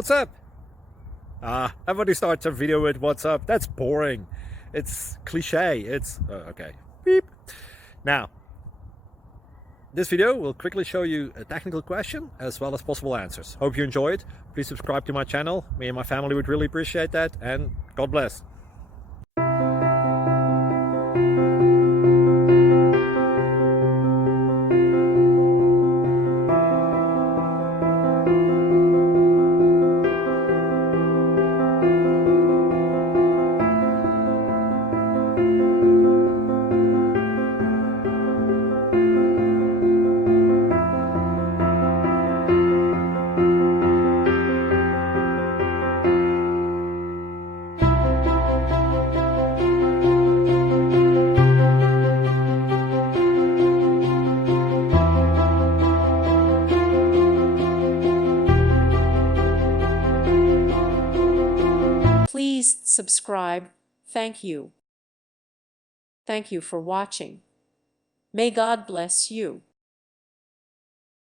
What's up? Everybody starts a video with what's up. That's boring. It's cliche. It's okay. Beep. Now, this video will quickly show you a technical question as well as possible answers. Hope you enjoy it. Please subscribe to my channel. Me and my family would really appreciate that, and God bless. Please subscribe. Thank you. Thank you for watching. May God bless you.